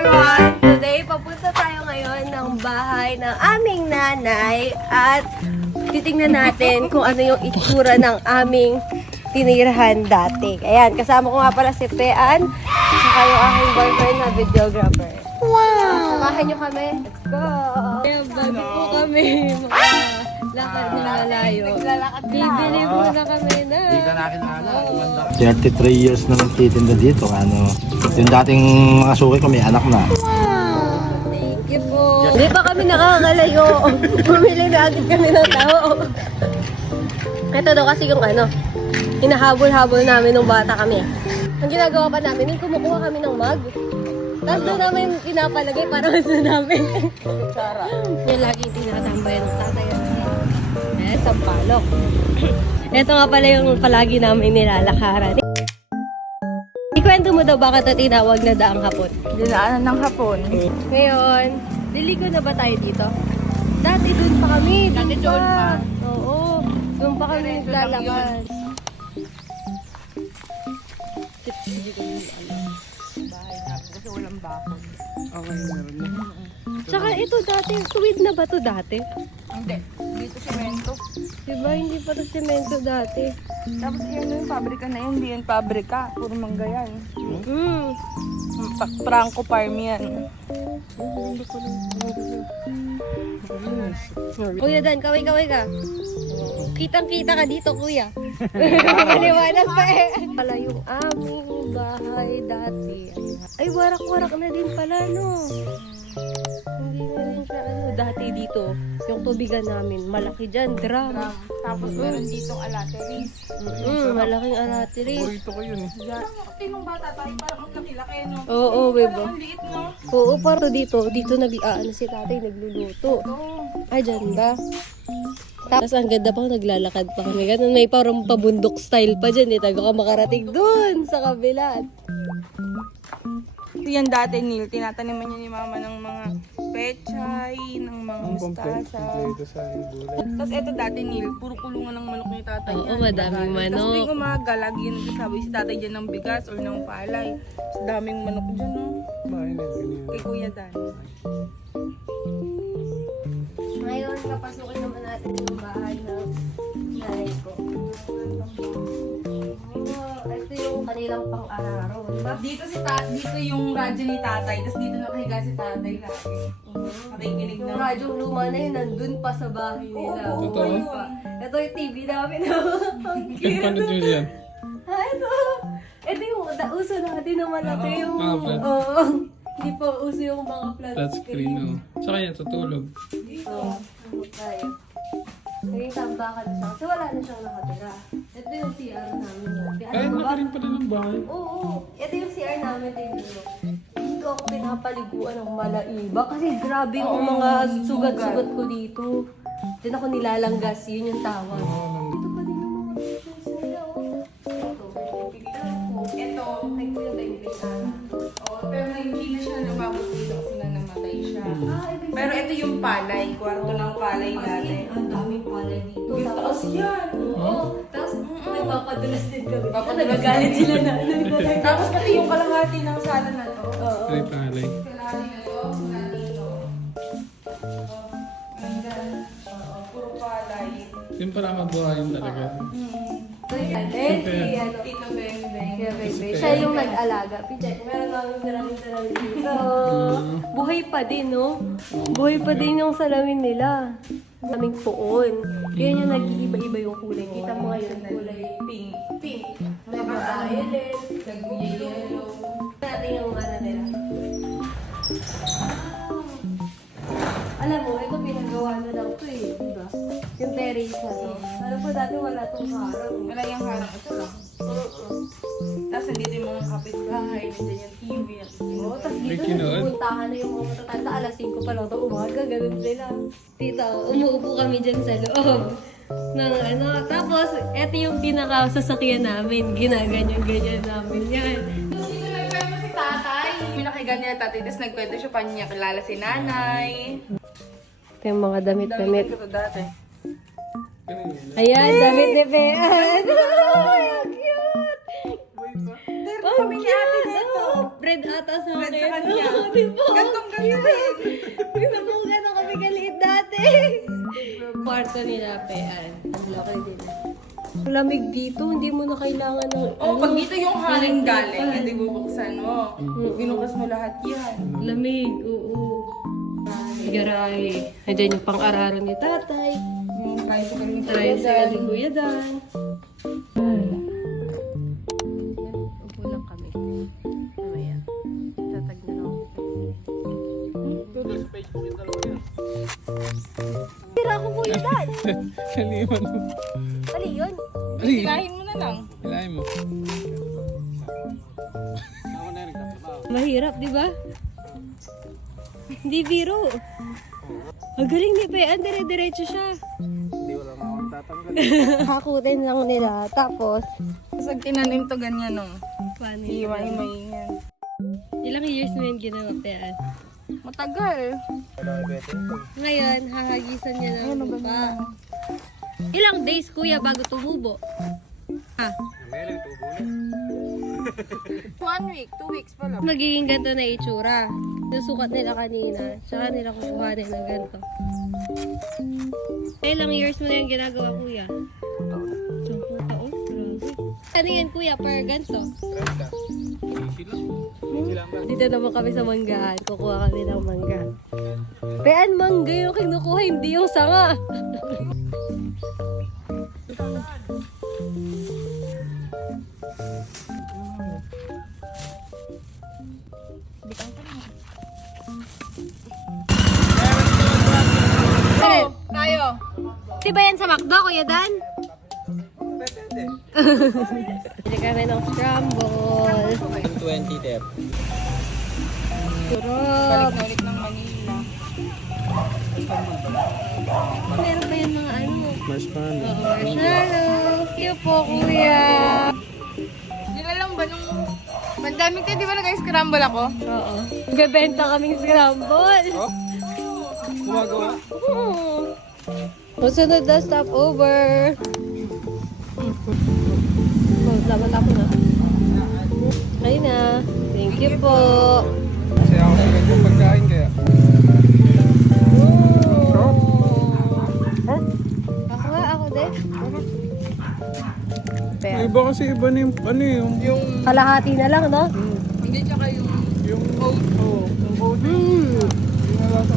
everyone! Today, papunta tayo ngayon ng bahay ng aming nanay at titingnan natin kung ano yung itsura ng aming tinirahan dati. Ayan, kasama ko nga pala si Pean, saka yung aking boyfriend na videographer. Wow! Samahan nyo kami. Let's go! Ayan, bago po kami lakad ng malayo. Bibili muna kami na. Hindi ka natin alam. 33 years na nagtitinda dito. Yung dating mga suki ko may anak na. Thank you po. Hindi pa kami nakakalayo. Bumili na agad kami ng tao. Ito daw kasi yung hinahabol-habol namin nung bata kami. Ang ginagawa pa namin, yung kumukuha kami ng mug. Tapos doon namin pinapalagay para mas na namin. Yung laging tinatambay ng tatay. Sampalok. Ito nga pala yung palagi namin nilalakaran. Ikwento mo daw bakit ito tinawag na daang hapon? Dinaanan ng hapon. Ngayon, diligo na ba tayo dito? Dati dun pa kami. Dati doon pa. Oo. Doon pa kami naglalakad. Bahay namin kasi walang bakod. Okay, meron na. Tsaka ito dati, tuwid na ba to dati? Hindi. Dito semento. Diba, hindi pa to semento dati. Tapos yan yung pabrika na yun. Hindi yan pabrika. Puro mangga yan. Franco Farm yan. Kuya Dan, kaway-kaway ka. Kitang-kita ka dito, kuya. Maliwanag pa eh. Pala yung aming bahay dati. Ay, warak-warak na din pala, no? Hindi na rin siya, dati dito, yung tubigan namin, malaki dyan, drum. Tapos meron ditong alateries. Malaking alateris. Burrito ko yun eh. Tinong bata tayo, parang ang laki-laki, no? Oo, bebo. Ang liit, no? Oo, parang dito si tatay nagluluto. Ay, dyan ba? Tapos ang ganda pa, naglalakad pa kami. Ganun, may parang pabundok style pa dyan. Tago ka makarating dun sa kabila. Yan dati, Neil, tinataniman niya ni mama ng mga pechay, ng mga mustasa. Tapos eto dati, Neil, puro kulungan ng manok ni tatay. Oo, yan. madaming Tapos manok. tuwing umaga, lagi yun nagsasabi si tatay dyan ng bigas or ng palay. Tapos daming manok dyan, no? Bahay na yun. Kay Kuya Dan. Ngayon, kapasukin naman natin yung bahay ng nanay ko. Ito yung kanilang pang-araro, diba? Dito dito yung radyo ni tatay, tapos dito nakahiga si tatay lagi. Nakikinig Yung na. radyong luma na yun, nandun pa sa bahay nila. Totoo? Ito yung TV namin. Ang cute. Paano nyo yan? Ito yung uso natin na malaki yung... flat. Oo. Hindi pa uso yung mga flat screen. no? Saka yan, tutulog. Dito. Ano tayo? Naging tambakan na siya. Kasi wala na siyang nakatira. Ito yung CR namin. Kahit laki rin pala ng bahay. Oo. Ito yung CR namin. Dito ako pinapaliguan ng malaiba. Kasi grabe yung mga sugat-sugat ko dito. Diyan ako nilalanggas. Yun yung tawag. Dito pa din yung mga pictures nila. Ito, Kay Kuya Bentley sana. pero hindi na siya lumabot dito kasi na namatay siya. Ibig Pero ito yung palay, kwarto ng palay dati. ang daming palay dito. Yung taas yan. Oo. Tapos, nagpapadulas din kami. Papadulas Nagagalit sila na. Tapos pati yung kalahati ng sala na to. Oo. Ay, palay. Kalahati na to, mula dito. Hanggang, puro palay. Yung para mabuhayin talaga. Tito Beng-Beng. Siya yung nag-alaga. Pichek, meron namin salamin dito. Buhay pa din, no? Buhay pa din yung salamin nila. Aming puon. Yun yung nag-iiba-iba yung kulay. Kita mo ngayon, kulay Pink. pink. Nag-violet. Nag-yellow. Natin yung nila. Alam mo, ito pinagawa na lang ito eh. Diba? Yung terrace na to. Alam po dati wala itong harang. Wala yung harang ito lang. Tapos nandito yung mga kapitbahay, nandiyan yung TV. Oo, tapos May dito kinood? nagpupuntahan na yung mga matatanda. Alas 5 pa lang ito umaga, ganun sila. Tita, umuupo kami dyan sa loob. Tapos, eto yung pinakasasakyan namin. Ginaganyan-ganyan namin yan. Dito nagkwento si tatay. Yung nakahiga niya tatay, tapos nagkwento siya paano niya kilala si nanay. Ito yung mga damit-damit. Ito dati. Ayan, damit ni Pean. Ay, ang cute! Ang kami ni ate nito. Bread ata sa Bread akin. sa kanya. Diba? Gantong ganyan din. Gano'n gano'n kami kaliit dati. Kwarto nila, Pean. Ang laki din. Lamig dito, hindi mo na kailangan ng... Oh, pag dito yung hangin galing, hindi bubuksan mo. Binukas mo lahat yan. Lamig, oo. Garay. Nandiyan yung pang-aralan ni tatay. Yung tricycle ni Kuya Tricycle Dan. ni Kuya Dan. Upo lang kami. Mamaya. Tatag na lang. Tira ko Kuya Dan! Kaliman mo. Ali yun? Ali, Hilahin mo na lang. hilahin mo. Mahirap, di ba? Hindi biro. Ang galing ni Pean, dire-diretso siya. Hindi wala na akong tatanggal. Hakutin lang nila. Tapos, Tapos pag tinanim to ganyan, no? paano Iiwa-imay yan. Ilang years mo yung ginawa, Pean? Matagal. Ngayon, hahagisan niya ng lupa. Ilang days, kuya, bago tumubo? Ha? 1 week, 2 weeks pa lang. Magiging ganito na itsura. Nasukat nila kanina. Tsaka nila kukuhanin ng ganito. Ilang years mo na yung ginagawa, kuya? 10 taon? Grabe. Ano yan, kuya? Per ganito? Dito naman kami sa manggahan. Kukuha kami ng mangga. Pean, mangga yung kinukuha, hindi yung sanga. Tayo. Di ba yan sa McDo, Kuya Dan? Bili kami ng scramble. 120 dep. Surop. Balik na ulit ng Manila. Meron pa yung mga ano? Marshmallow. Oo, marshmallow. Thank you po, Kuya. Dila lang ba nung... Pandaming tayo, di ba nag-scramble ako? Oo. Bebenta kaming scramble. Gumagawa. Oo. Susunod na stopover. Laman ako na. Ay na. Thank you po. Kasi ako sa ganyang pagkain kaya. Ako nga, ako din. Ay, iba kasi iba na yung, ano yung Kalahati na lang, no? Hindi, tsaka yung... yung oat. Oh, yung oat. Mm. Yung nalasa